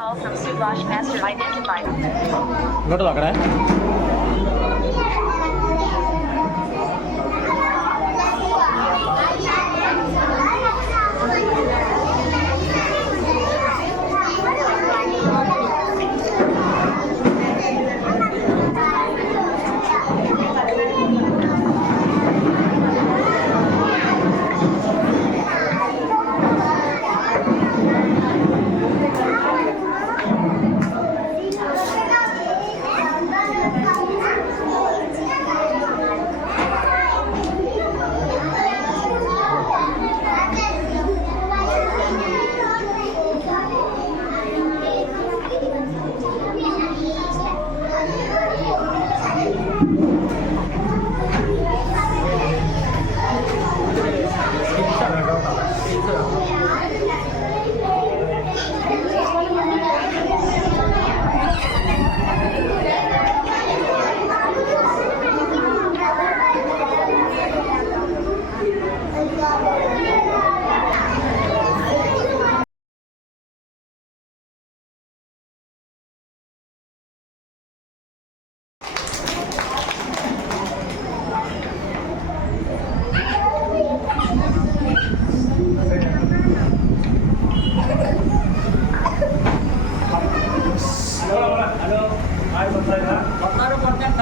Call from Sublash Master identified. Go to the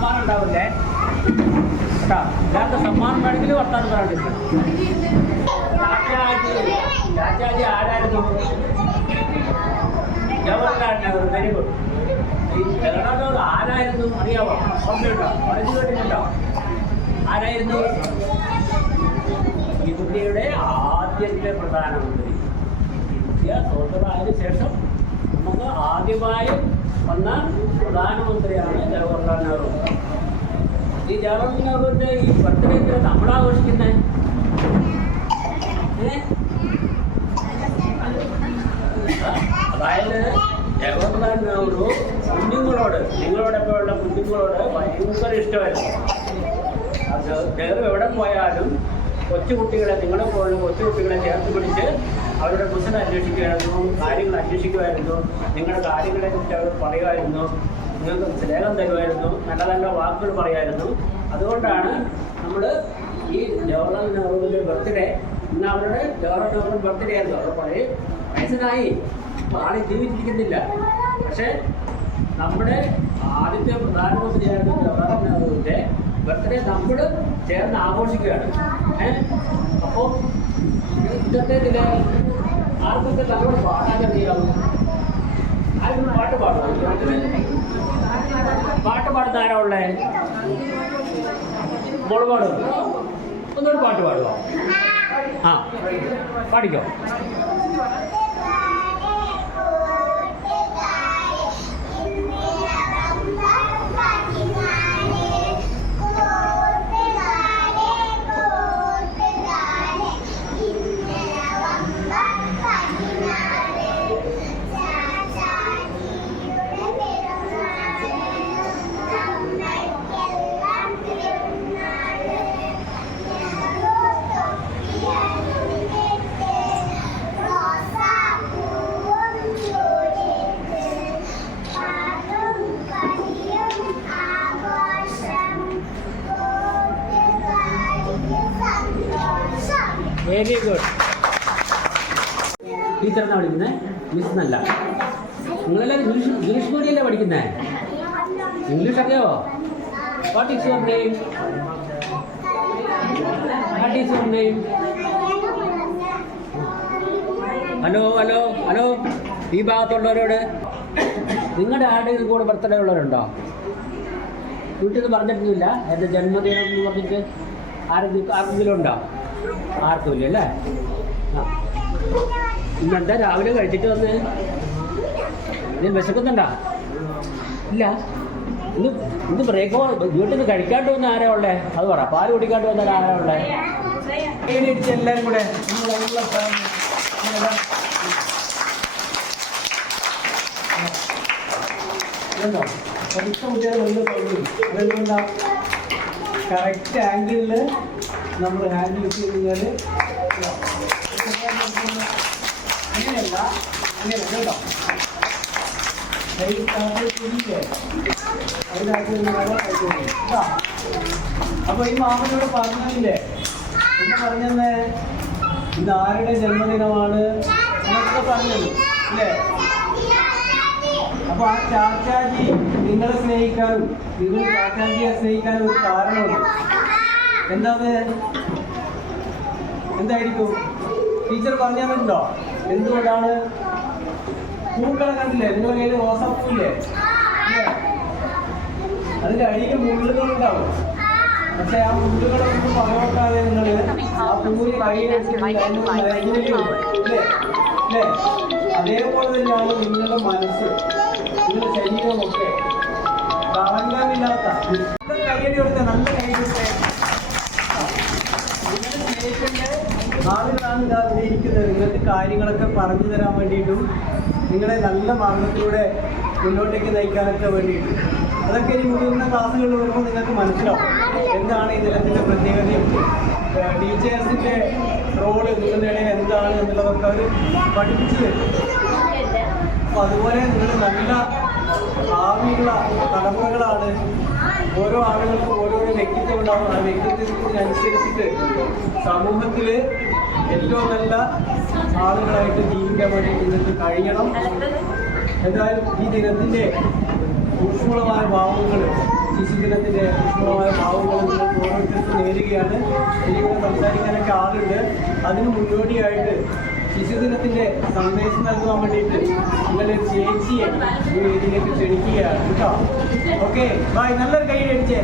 സമ്മാനം ഉണ്ടാവില്ലേ? കേട്ടാ? ഇല്ലാത്ത സമ്മാനം വേണമെങ്കിൽ വർത്താനം പറയാണ്ടിരിക്കണം രാജാജി ആരായിരുന്നു? ജവഹർലാൽ നെഹ്റു ആരായിരുന്നു അറിയാമോ ഓർമ്മയുണ്ടോ? ആരായിരുന്നു? ഇന്ത്യയുടെ ആദ്യത്തെ പ്രധാനമന്ത്രി. ഇന്ത്യ സ്വതന്ത്രമായതിനു ശേഷം നമുക്ക് ആദ്യമായി വന്ന പ്രധാനമന്ത്രിയാണ് ജവഹർലാൽ നെഹ്റു. ഈ ജവഹർലാൽ നെഹ്റുവിന്റെ ഈ ബർത്ത്ഡേ എന്തിനാ നമ്മൾ ആഘോഷിക്കുന്നത് അതായത് ജവഹർലാൽ നെഹ്റു കുഞ്ഞുങ്ങളോട് നിങ്ങളോടൊക്കെയുള്ള കുഞ്ഞുങ്ങളോട് ഭയങ്കര ഇഷ്ടമായിരുന്നു. അത് നെഹ്റു എവിടെ പോയാലും കൊച്ചുകുട്ടികളെ നിങ്ങളെ പോലുള്ള കൊച്ചുകുട്ടികളെ ചേർത്ത് പിടിച്ച് അവരുടെ കുശല അന്വേഷിക്കുമായിരുന്നു കാര്യങ്ങൾ അന്വേഷിക്കുമായിരുന്നു നിങ്ങളുടെ കാര്യങ്ങളെ കുറിച്ച് അവർ പറയുമായിരുന്നു നിങ്ങൾക്ക് സ്നേഹം തരുമായിരുന്നു നല്ല നല്ല വാക്കുകൾ പറയുമായിരുന്നു. അതുകൊണ്ടാണ് നമ്മൾ ഈ ജവഹർലാൽ നെഹ്റുവിന്റെ ബർത്ത്ഡേ ഇന്ന് അവരുടെ ജവഹർലാൽ നെഹ്റു ബർത്ത്ഡേ ആയിരുന്നു. അവർ പഴയ വയസ്സനായി ആളെ ജീവിച്ചിരിക്കുന്നില്ല. പക്ഷേ നമ്മുടെ ആദ്യത്തെ പ്രധാനമന്ത്രിയായിരുന്ന ജവഹർലാൽ നെഹ്റുവിന്റെ ബർത്ത്ഡേ നമ്മൾ ചേർന്ന് ആഘോഷിക്കുകയാണ്. ഏഹ് അപ്പോൾ ഇന്നത്തെ ചില ആർക്കൊക്കെ നമ്മളോട് പാടാൻ അറിയാവും ആരും പാട്ട് പാടുമോ പാട്ട് പാടുന്ന ആരാ ഉള്ളേ? മോൾ പാടും. ഒന്നുകൂടി പാട്ട് പാടുമോ ആ പാടിക്കോ. വെരി ഗുഡ് ടീച്ചർ എന്നാ വിളിക്കുന്നത് മിസ് എന്നല്ല. നിങ്ങളെല്ലാം ഇംഗ്ലീഷ് ഇംഗ്ലീഷ് മീഡിയല്ലേ പഠിക്കുന്നേ? ഇംഗ്ലീഷ് അറിയാവോ what is your name what is your name hello hello hello ഈ ഭാഗത്തുള്ളവരോട് നിങ്ങളുടെ ആരുടെയും കൂടെ ബർത്ത്ഡേ ഉള്ളവരുണ്ടോ? വീട്ടിൽ നിന്ന് പറഞ്ഞിട്ടൊന്നുമില്ല. എന്റെ ജന്മദിനം എന്ന് പറഞ്ഞിട്ട് ആരെങ്കിലും ആർക്കെങ്കിലും ഉണ്ടോ? ആർക്കും ഇല്ല അല്ലേ? ആ. ഇന്നെന്താ രാവിലെ കഴിച്ചിട്ട് വന്ന്? ഇതിന് വിശക്കുന്നുണ്ട? ഇല്ല. ഇന്ന് ഇന്ന് ബ്രേക്കോ വീട്ടിൽ നിന്ന് കഴിക്കാണ്ട് വന്ന ആരാ ഉള്ളേ? അത് പറ. പാൽ കുടിക്കാണ്ട് വന്ന ആരാ ഉള്ളേ? എല്ലാരും കൂടെ? പഠിച്ച കുട്ടികൾ കറക്റ്റ് ആംഗിളിൽ നമ്മൾ ഹാൻഡിൽ ചെയ്ത് കഴിഞ്ഞാൽ അങ്ങനെയല്ല അങ്ങനെയല്ല കേട്ടോ. കൈ ഈ മാമനോട് പറഞ്ഞില്ലേ എന്ന് പറഞ്ഞെന്നേ? ഇത് ആരുടെ ജന്മദിനമാണ് എന്നൊക്കെ പറഞ്ഞത് അല്ലേ? അപ്പൊ ആ ചാച്ചാജി നിങ്ങളെ സ്നേഹിക്കാനും നിങ്ങൾ ചാച്ചാജിയെ സ്നേഹിക്കാനും ഒരു കാരണമുണ്ട്. എന്താണ് എന്തായിരിക്കും? ടീച്ചർ പറഞ്ഞാൽ തന്നിട്ടുണ്ടോ എന്തുകൊണ്ടാണ്? പൂക്കളെ കണ്ടില്ലേ? നിങ്ങളുടെ കയ്യിൽ റോസാപ്പൂല്ലേ? അതിന്റെ അടിയിൽ മുള്ളുകളുണ്ടാവും. പക്ഷെ ആ മുള്ളുകളൊന്നും പറയോട്ടാതെ നിങ്ങൾ ആ പൂവിന് കൈയിലെടുത്തില്ലേ അതേപോലെ തന്നെയാണ് നിങ്ങളുടെ മനസ്സ്. നിങ്ങളുടെ ശരീരമൊക്കെ. കറങ്ങാനില്ലാത്ത നല്ല കൈയടി കൊടുത്ത നല്ല കൈ കൊടുത്തേ നിങ്ങളെ സ്നേഹിക്കേണ്ട ആളുകളാണ് നിങ്ങൾക്ക് കാര്യങ്ങളൊക്കെ പറഞ്ഞു തരാൻ വേണ്ടിയിട്ടും നിങ്ങളെ നല്ല മാർഗത്തിലൂടെ മുന്നോട്ടേക്ക് നയിക്കാനൊക്കെ വേണ്ടിയിട്ടും. അതൊക്കെ ഇനി മുതിർന്ന ക്ലാസ്സുകളിൽ വരുമ്പോൾ നിങ്ങൾക്ക് മനസ്സിലാവും. എന്താണ് ഈ നിലത്തിന്റെ പ്രത്യേകതയും? ടീച്ചേഴ്സിന്റെ റോൾ നിങ്ങളുടെ എന്താണ് എന്നുള്ളതൊക്കെ അവർ പഠിപ്പിച്ചു തരും. അപ്പോൾ അതുപോലെ നിങ്ങൾ നല്ല ഭാവിയുള്ള തലമുറകളാണ് ഓരോ ആളുകൾക്കും ഓരോരോ വ്യക്തിത്വം ഉണ്ടാവും. ആ വ്യക്തിത്വത്തിനനുസരിച്ചിട്ട് സമൂഹത്തിൽ ഏറ്റവും നല്ല ആളുകളായിട്ട് ജീവിക്കാൻ വേണ്ടി ഇന്നത്തെ കഴിയണം. എന്തായാലും ഈ ദിനത്തിന്റെ ഊഷ്മളമായ ഭാവങ്ങൾ ശിശുദിനത്തിന്റെ ഊഷ്മളമായ ഭാവങ്ങൾ ഓരോരുത്തർക്കും നേരുകയാണ്. എനിക്കിവിടെ സംസാരിക്കാനൊക്കെ ആളുണ്ട്. അതിന് മുന്നോടിയായിട്ട് ശിശുദിനത്തിന്റെ സന്ദേശം നൽകാൻ വേണ്ടിയിട്ട് നിങ്ങളുടെ ചേച്ചിയെ ഈ വേദിയിലേക്ക് ക്ഷണിക്കുകയാണ്. കേട്ടോ? ഓക്കെ ബൈ നല്ലൊരു കൈ അടിച്ചേ.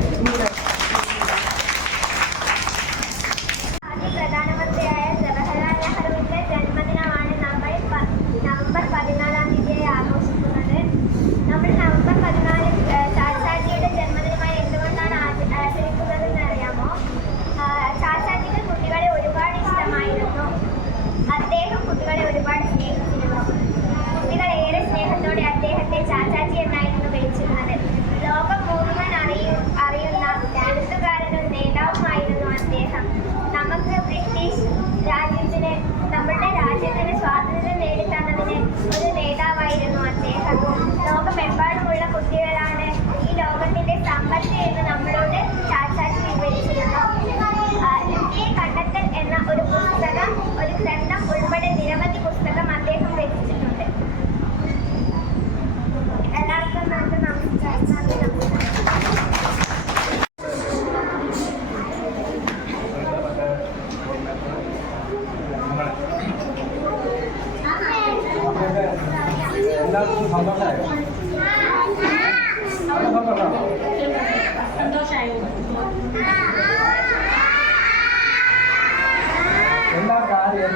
എല്ലാ കാര്യം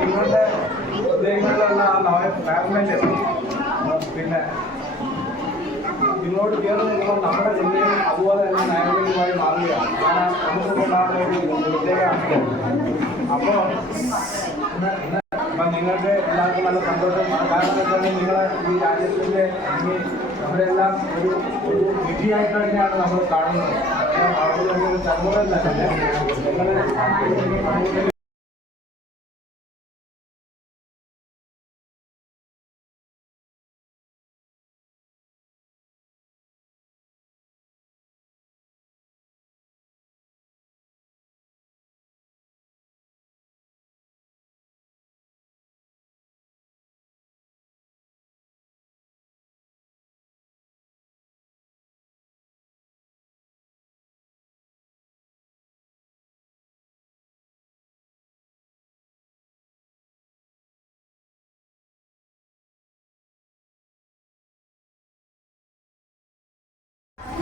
നിങ്ങളുടെ ഉദ്യോഗങ്ങളിലുള്ള ആ നവ ഗവൺമെന്റ് പിന്നെ നിങ്ങളോട് ചേർന്ന് നിൽക്കുമ്പോൾ നമ്മുടെ ജില്ലയും അതുപോലെ തന്നെ നൈർമല്യമായി മാറുകയാണ് കാരണം നമുക്കുണ്ടാകുന്ന ഒരു പ്രത്യേക അപ്പോൾ അപ്പം നിങ്ങൾക്ക് എല്ലാവർക്കും നല്ല സന്തോഷം. കാരണം വെച്ചാൽ നിങ്ങളെ ഈ രാജ്യത്തിന്റെ നമ്മുടെ എല്ലാം ഒരു ഒരു വിധിയായിട്ട് തന്നെയാണ് നമ്മൾ കാണുന്നത്. അവിടെ ഒരു തലമുറ തന്നെ നിങ്ങൾ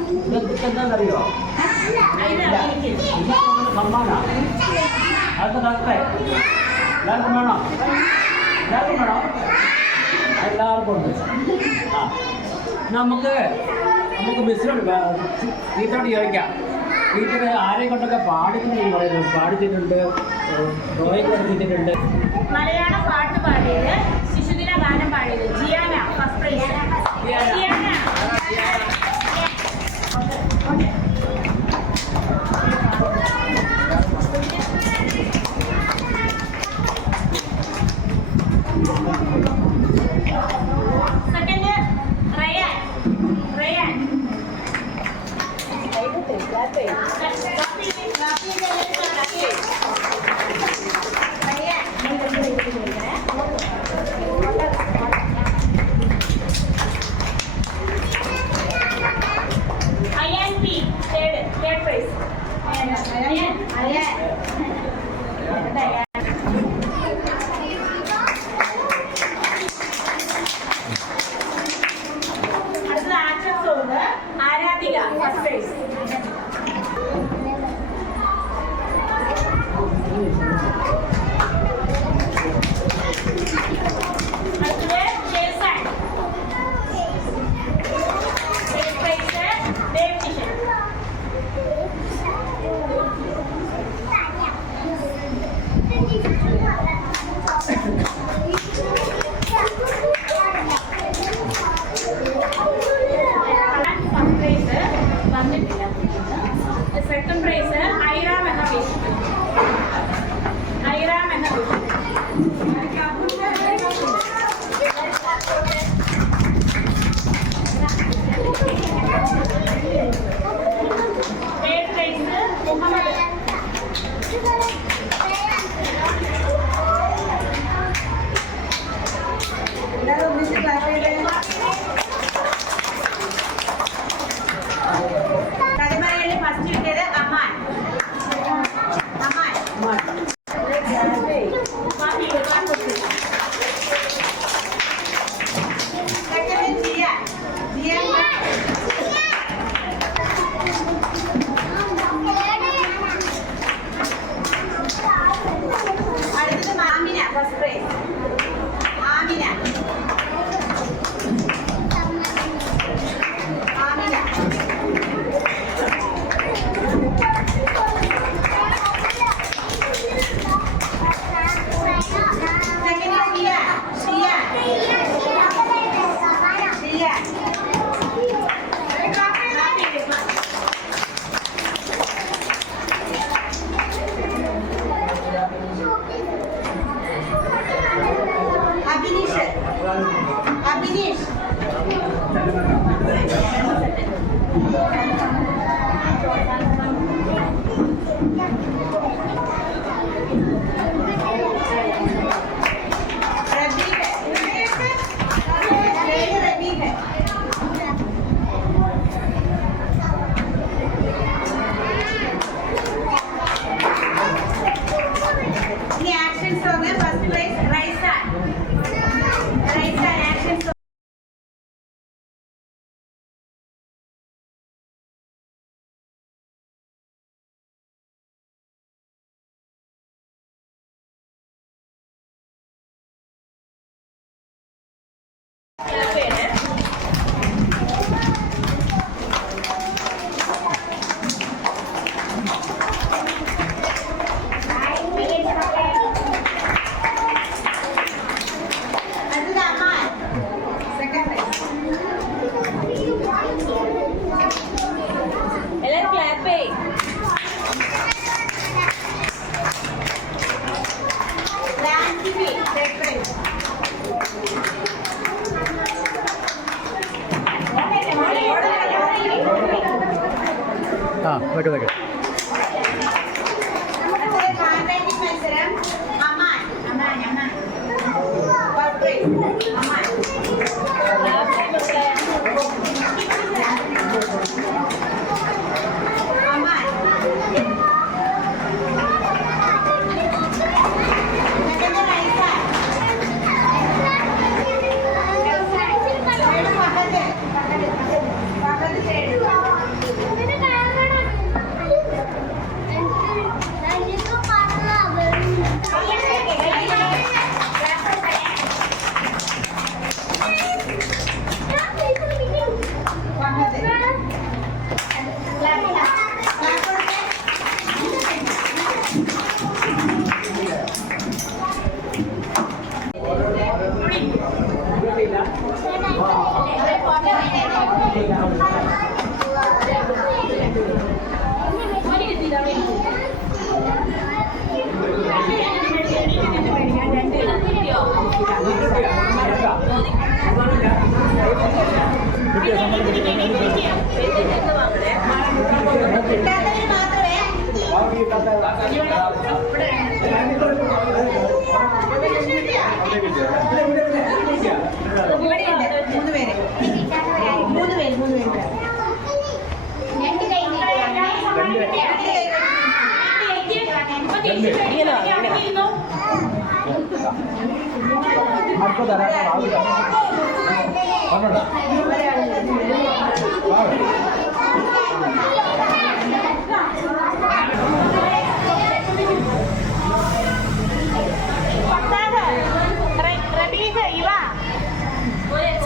എന്താണെന്നറിയോ സമ്മാനാണ് അടുത്ത ഡോക്ടറെ എല്ലാവർക്കും വേണോ? എല്ലാവർക്കും വേണോ? എല്ലാവർക്കും ഉണ്ട്. ആ. നമുക്ക് നമുക്ക് മിസ്സിനോട് ടീച്ചറോട് ചോദിക്കാം ടീച്ചർ ആരെ കൊണ്ടൊക്കെ പാടിക്കുന്നു പറയുന്നത്? പാടിച്ചിട്ടുണ്ട് ഡ്രോയിങ് പഠിപ്പിച്ചിട്ടുണ്ട് മലയാള പാട്ട് പാടിയത് ശിശുദിന ഗാനം പാടിയത് Jiyana first prize Jiyana. Okay.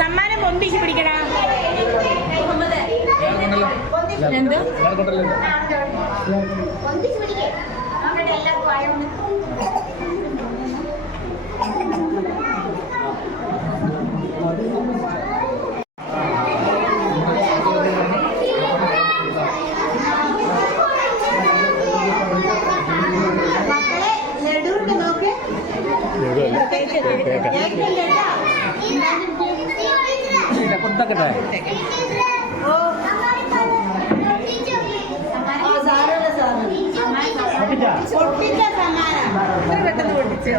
സമ്മാനം പൊമ്പിച്ച് പിടിക്കണം എന്ത് പൊന്തിച്ച് പിടിക്കേ. നമ്മുടെ എല്ലാവർക്കും കൊടുത്തക്കട്ടെ പെട്ടെന്ന് പൊട്ടിച്ചു